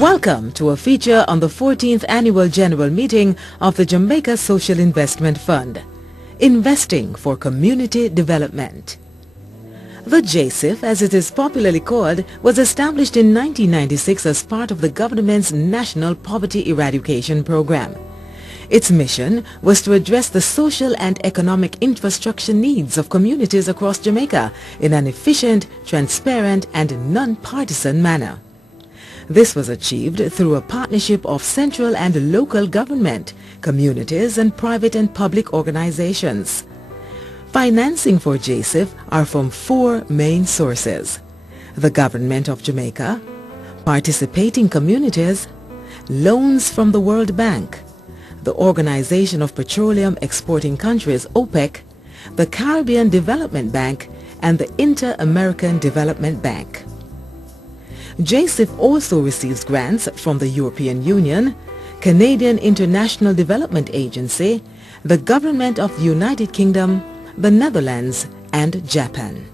Welcome to a feature on the 14th Annual General Meeting of the Jamaica Social Investment Fund, Investing for Community Development. The Jsif, as it is popularly called, was established in 1996 as part of the government's National Poverty Eradication Program. Its mission was to address the social and economic infrastructure needs of communities across Jamaica in an efficient, transparent and non-partisan manner. This was achieved through a partnership of central and local government, communities and private and public organizations. Financing for Jsif are from four main sources: the Government of Jamaica, participating communities, loans from the World Bank, the Organization of Petroleum Exporting Countries (OPEC), the Caribbean Development Bank and the Inter-American Development Bank. Jsif also receives grants from the European Union, Canadian International Development Agency, the Government of the United Kingdom, the Netherlands and Japan.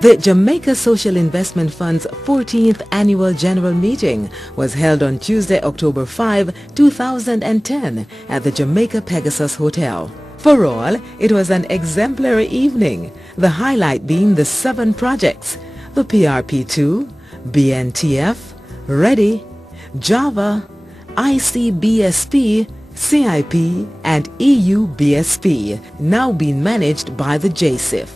The Jamaica Social Investment Fund's 14th Annual General Meeting was held on Tuesday, October 5, 2010 at the Jamaica Pegasus Hotel. For all, it was an exemplary evening, the highlight being the 7 projects: the PRP2, BNTF, REDI, Java, ICBSP, CIP and EUBSP, now being managed by the Jsif.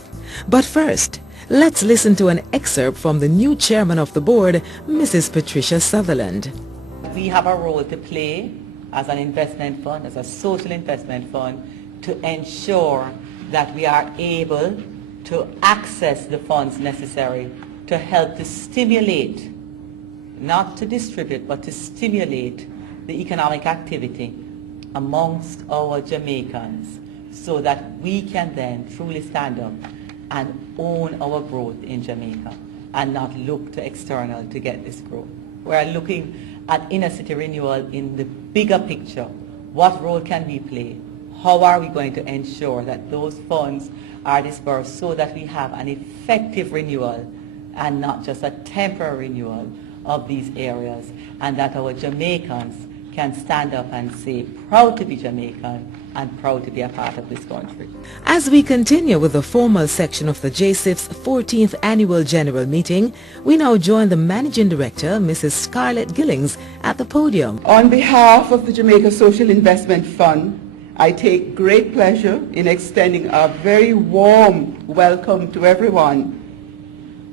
But first, let's listen to an excerpt from the new chairman of the board, Mrs. Patricia Sutherland. We have a role to play as an investment fund, as a social investment fund, to ensure that we are able to access the funds necessary to help to stimulate, not to distribute, but to stimulate the economic activity amongst our Jamaicans, so that we can then truly stand up and own our growth in Jamaica and not look to external to get this growth. We're looking at inner city renewal in the bigger picture. What role can we play? How are we going to ensure that those funds are dispersed so that we have an effective renewal and not just a temporary renewal of these areas, and that our Jamaicans can stand up and say, proud to be Jamaican and proud to be a part of this country. As we continue with the formal section of the Jsif's 14th Annual General Meeting, we now join the Managing Director, Mrs. Scarlett Gillings, at the podium. On behalf of the Jamaica Social Investment Fund, I take great pleasure in extending a very warm welcome to everyone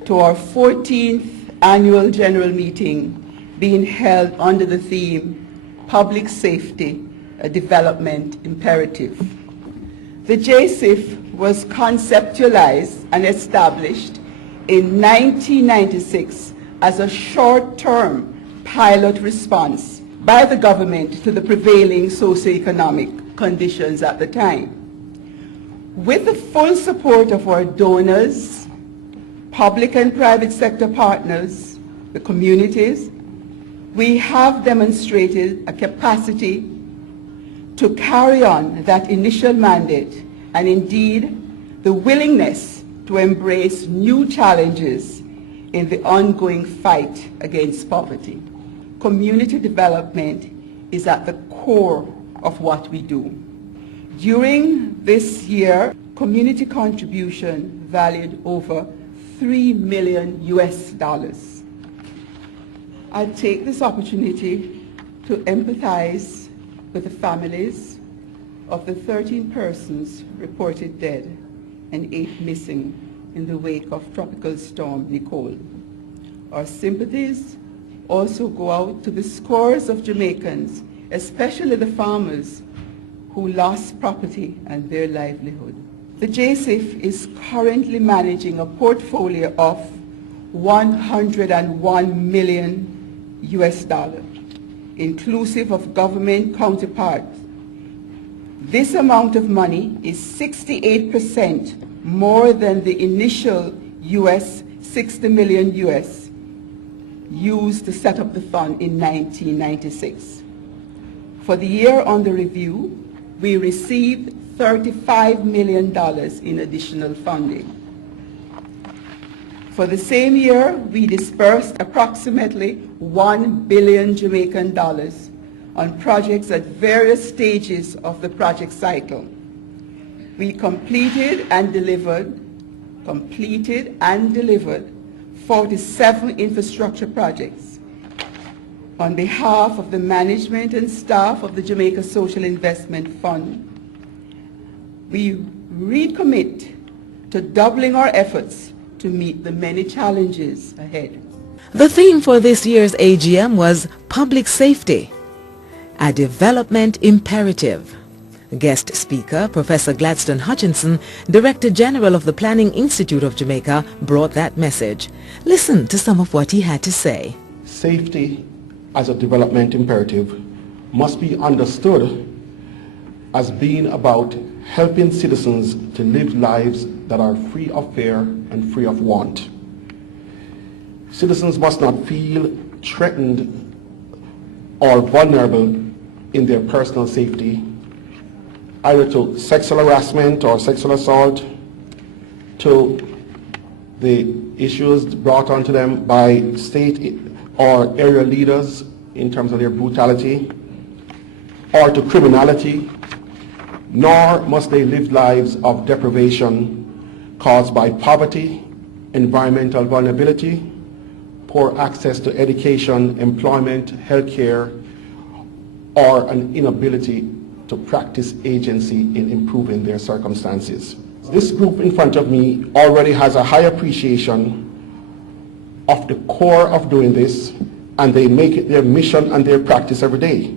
to our 14th Annual General Meeting, being held under the theme Public Safety, a Development Imperative. The Jsif was conceptualized and established in 1996 as a short-term pilot response by the government to the prevailing socioeconomic conditions at the time. With the full support of our donors, public and private sector partners, the communities, we have demonstrated a capacity to carry on that initial mandate, and indeed the willingness to embrace new challenges in the ongoing fight against poverty. Community development is at the core of what we do. During this year, community contribution valued over $3 million. I take this opportunity to empathize with the families of the 13 persons reported dead and 8 missing in the wake of Tropical Storm Nicole. Our sympathies also go out to the scores of Jamaicans, especially the farmers who lost property and their livelihood. The Jsif is currently managing a portfolio of $101 million, inclusive of government counterparts. This amount of money is 68% more than the initial $60 million used to set up the fund in 1996. For the year under review, we received $35 million in additional funding. For the same year, we dispersed approximately 1 billion Jamaican dollars on projects at various stages of the project cycle. We completed and delivered 47 infrastructure projects. On behalf of the management and staff of the Jamaica Social Investment Fund, we recommit to doubling our efforts to meet the many challenges ahead. The theme for this year's AGM was Public Safety, a Development Imperative. Guest speaker, Professor Gladstone Hutchinson, Director General of the Planning Institute of Jamaica, brought that message. Listen to some of what he had to say. Safety as a development imperative must be understood as being about helping citizens to live lives that are free of fear and free of want. Citizens must not feel threatened or vulnerable in their personal safety, either to sexual harassment or sexual assault, to the issues brought onto them by state or area leaders in terms of their brutality, or to criminality, nor must they live lives of deprivation caused by poverty, environmental vulnerability, poor access to education, employment, healthcare, or an inability to practice agency in improving their circumstances. This group in front of me already has a high appreciation of the core of doing this, and they make it their mission and their practice every day.